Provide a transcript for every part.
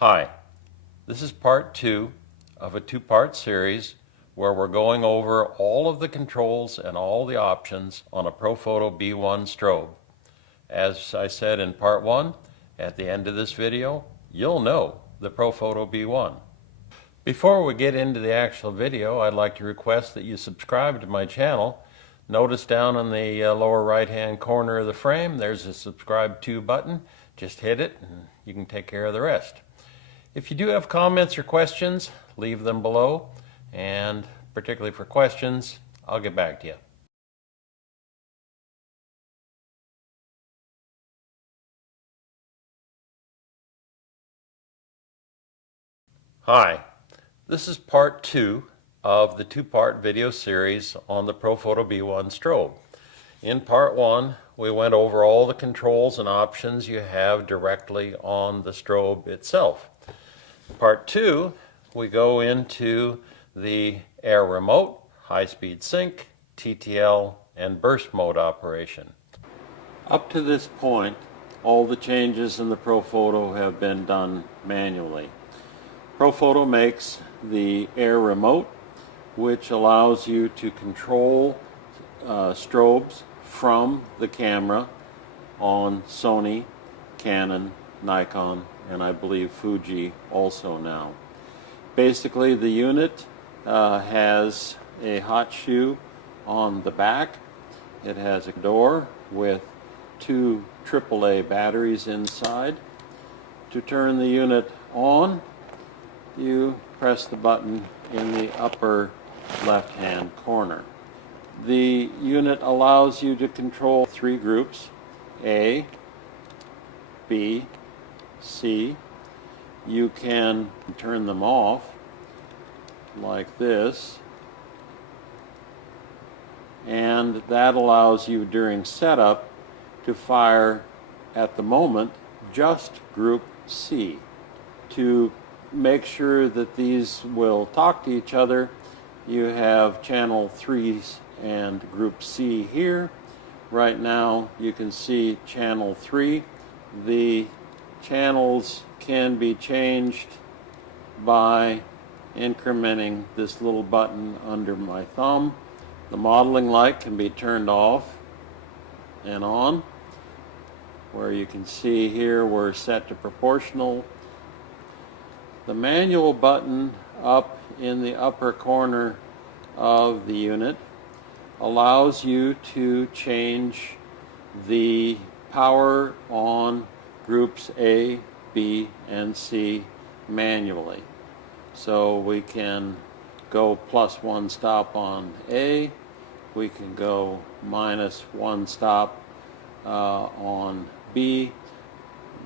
Hi, this is part 2 of a two-part series where we're going over all of the controls and all the options on a Profoto B1 strobe. As I said in part 1, at the end of this video, you'll know the Profoto B1. Before we get into the actual video, I'd like to request that you subscribe to my channel. Notice down in the lower right-hand corner of the frame, there's a subscribe to button. Just hit it and you can take care of the rest. If you do have comments or questions, leave them below, and particularly for questions, I'll get back to you. Hi, this is part 2 of the two-part video series on the Profoto B1 strobe. In part 1, we went over all the controls and options you have directly on the strobe itself. Part 2, we go into the Air Remote, high-speed sync, TTL, and burst mode operation. Up to this point, all the changes in the Profoto have been done manually. Profoto makes the Air Remote, which allows you to control strobes from the camera on Sony, Canon, Nikon, and I believe Fuji also now. Basically, the unit has a hot shoe on the back. It has a door with 2 AAA batteries inside. To turn the unit on, you press the button in the upper left-hand corner. The unit allows you to control 3 groups, A, B, C. You can turn them off like this, and that allows you during setup to fire at the moment just group C. To make sure that these will talk to each other, you have channel 3s and group C here. Right now you can see channel 3. The channels can be changed by incrementing this little button under my thumb. The modeling light can be turned off and on, where you can see here we're set to proportional. The manual button up in the upper corner of the unit allows you to change the power on groups A, B, and C manually. So we can go +1 stop on A, we can go -1 stop on B.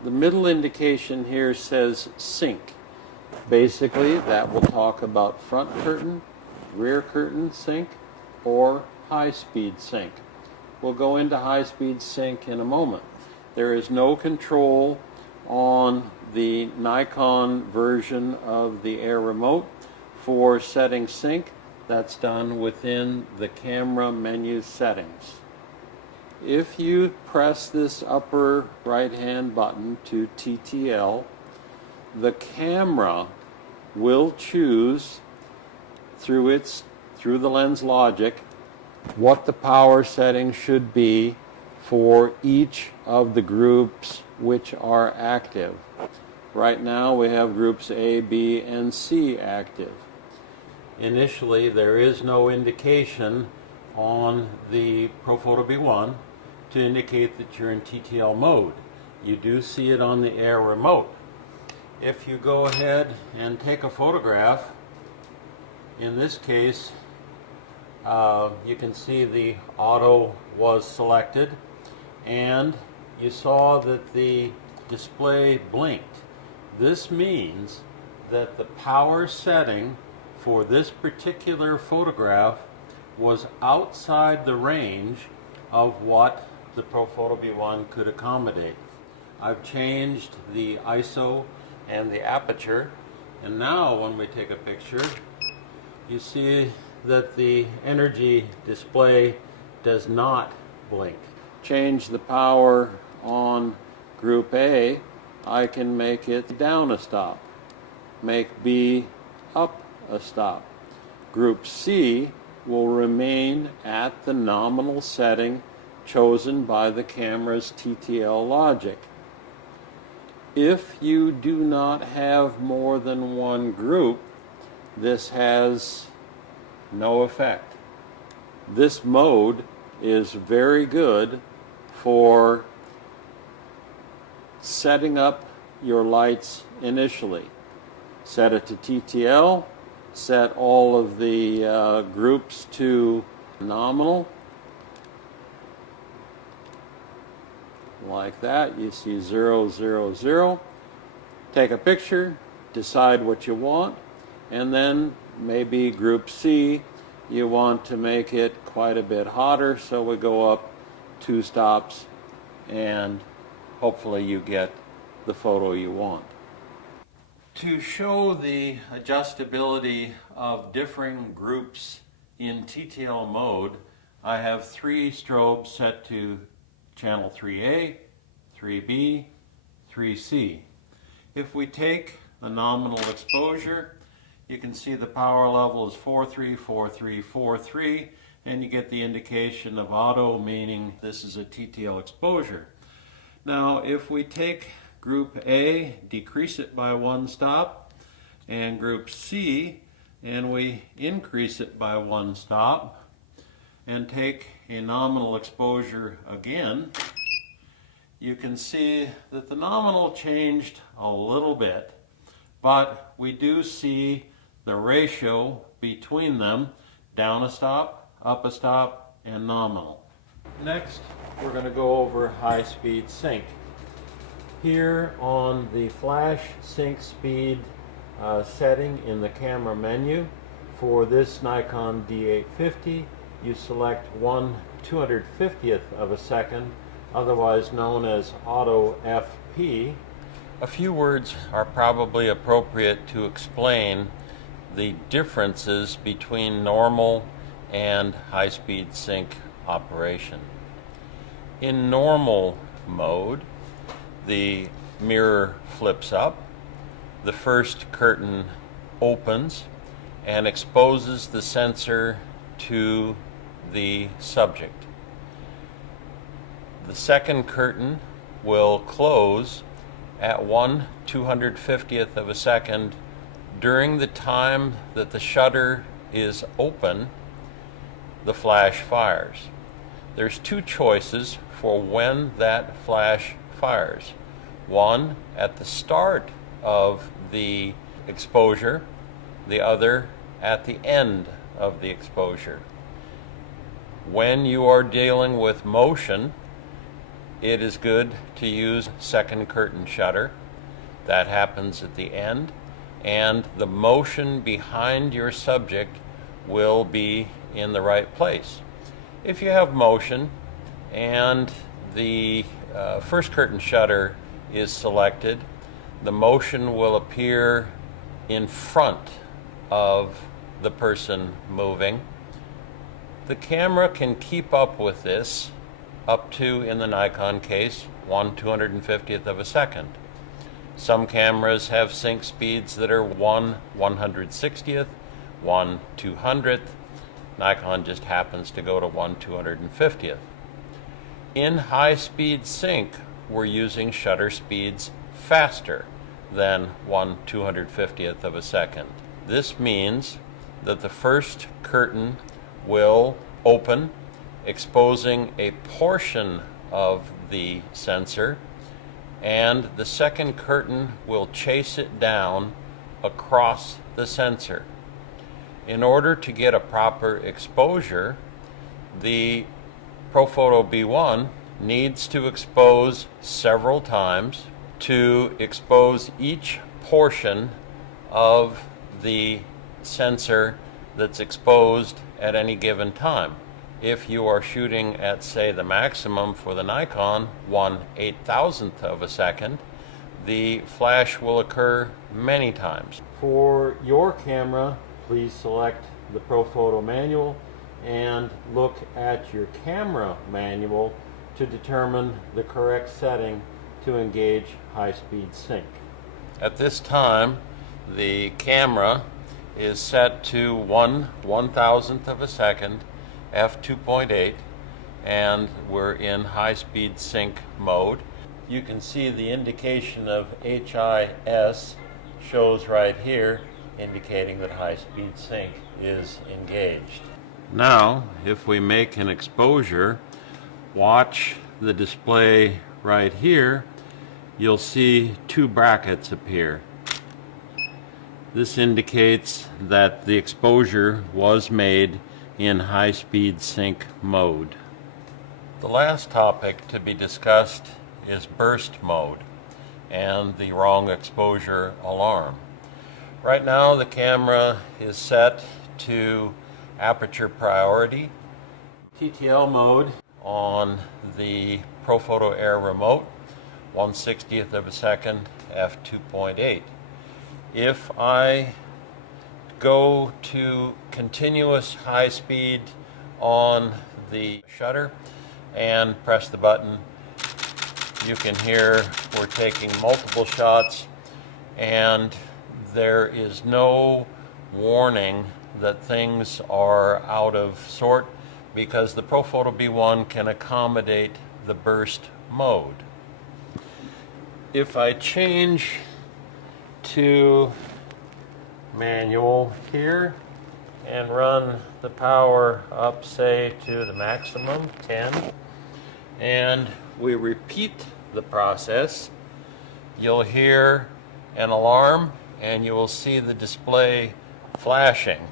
The middle indication here says sync. Basically, that will talk about front curtain, rear curtain sync, or high-speed sync. We'll go into high-speed sync in a moment. There is no control on the Nikon version of the Air Remote for setting sync. That's done within the camera menu settings. If you press this upper right-hand button to TTL, the camera will choose through the lens logic what the power setting should be for each of the groups which are active. Right now we have groups A, B, and C active. Initially there is no indication on the Profoto B1 to indicate that you're in TTL mode. You do see it on the Air Remote. If you go ahead and take a photograph, in this case you can see the auto was selected, and you saw that the display blinked. This means that the power setting for this particular photograph was outside the range of what the Profoto B1 could accommodate. I've changed the ISO and the aperture, and now when we take a picture, you see that the energy display does not blink. Change the power on group A, I can make it down a stop. Make B up a stop. Group C will remain at the nominal setting chosen by the camera's TTL logic. If you do not have more than one group, this has no effect. This mode is very good for setting up your lights initially. Set it to TTL, set all of the groups to nominal. Like that, you see 0, 0, 0. Take a picture, decide what you want, and then maybe group C, you want to make it quite a bit hotter, so we go up 2 stops, and hopefully you get the photo you want. To show the adjustability of differing groups in TTL mode, I have 3 strobes set to channel 3A, 3B, 3C. If we take the nominal exposure, you can see the power level is 4.3, 4.3, 4.3, and you get the indication of auto, meaning this is a TTL exposure. Now, if we take group A, decrease it by 1 stop, and group C, and we increase it by 1 stop, and take a nominal exposure again, you can see that the nominal changed a little bit, but we do see the ratio between them, down a stop, up a stop, and nominal. Next, we're going to go over high-speed sync. Here on the flash sync speed setting in the camera menu, for this Nikon D850, you select 1/250th of a second, otherwise known as auto FP. A few words are probably appropriate to explain the differences between normal and high-speed sync operation. In normal mode, the mirror flips up, the first curtain opens and exposes the sensor to the subject. The second curtain will close at 1/250th of a second during the time that the shutter is open. The flash fires. There's 2 choices for when that flash fires. One at the start of the exposure, the other at the end of the exposure. When you are dealing with motion, it is good to use second curtain shutter. That happens at the end, and the motion behind your subject will be in the right place. If you have motion and the first curtain shutter is selected, the motion will appear in front of the person moving. The camera can keep up with this up to, in the Nikon case, 1/250th of a second. Some cameras have sync speeds that are 1/160th, 1/200th. Nikon just happens to go to 1/250th. In high-speed sync, we're using shutter speeds faster than 1/250th of a second. This means that the first curtain will open, exposing a portion of the sensor, and the second curtain will chase it down across the sensor. In order to get a proper exposure, the Profoto B1 needs to expose several times to expose each portion of the sensor that's exposed at any given time. If you are shooting at, say, the maximum for the Nikon, 1/8000th of a second, the flash will occur many times. For your camera, please select the Profoto manual and look at your camera manual to determine the correct setting to engage high-speed sync. At this time, the camera is set to 1/1000th of a second, f2.8, and we're in high-speed sync mode. You can see the indication of HIS shows right here, indicating that high-speed sync is engaged. Now, if we make an exposure, watch the display right here, you'll see two brackets appear. This indicates that the exposure was made in high-speed sync mode. The last topic to be discussed is burst mode and the wrong exposure alarm. Right now the camera is set to aperture priority. TTL mode on the Profoto Air Remote, 1/60th of a second, f2.8. If I go to continuous high speed on the shutter and press the button, you can hear we're taking multiple shots, and there is no warning that things are out of sort because the Profoto B1 can accommodate the burst mode. If I change to manual here and run the power up, say, to the maximum, 10, and we repeat the process, you'll hear an alarm and you will see the display flashing.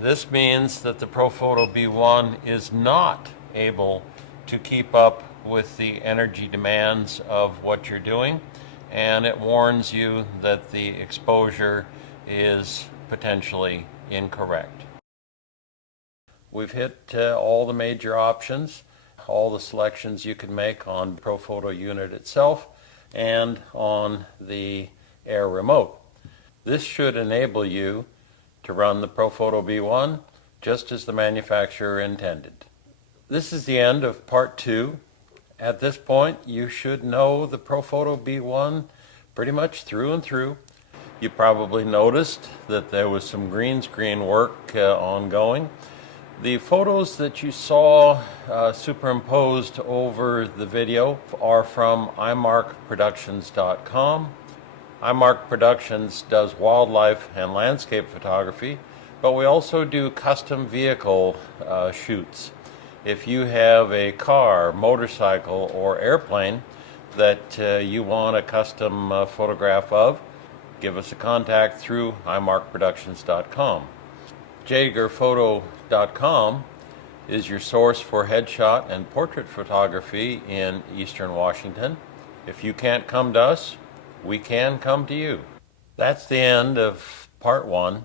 This means that the Profoto B1 is not able to keep up with the energy demands of what you're doing, and it warns you that the exposure is potentially incorrect. We've hit all the major options, all the selections you can make on the Profoto unit itself and on the Air Remote. This should enable you to run the Profoto B1 just as the manufacturer intended. This is the end of part 2. At this point, you should know the Profoto B1 pretty much through and through. You probably noticed that there was some green screen work ongoing. The photos that you saw superimposed over the video are from imarkproductions.com. iMark Productions does wildlife and landscape photography, but we also do custom vehicle shoots. If you have a car, motorcycle, or airplane that you want a custom photograph of, give us a contact through imarkproductions.com. jagerphoto.com is your source for headshot and portrait photography in Eastern Washington. If you can't come to us, we can come to you. That's the end of part 1.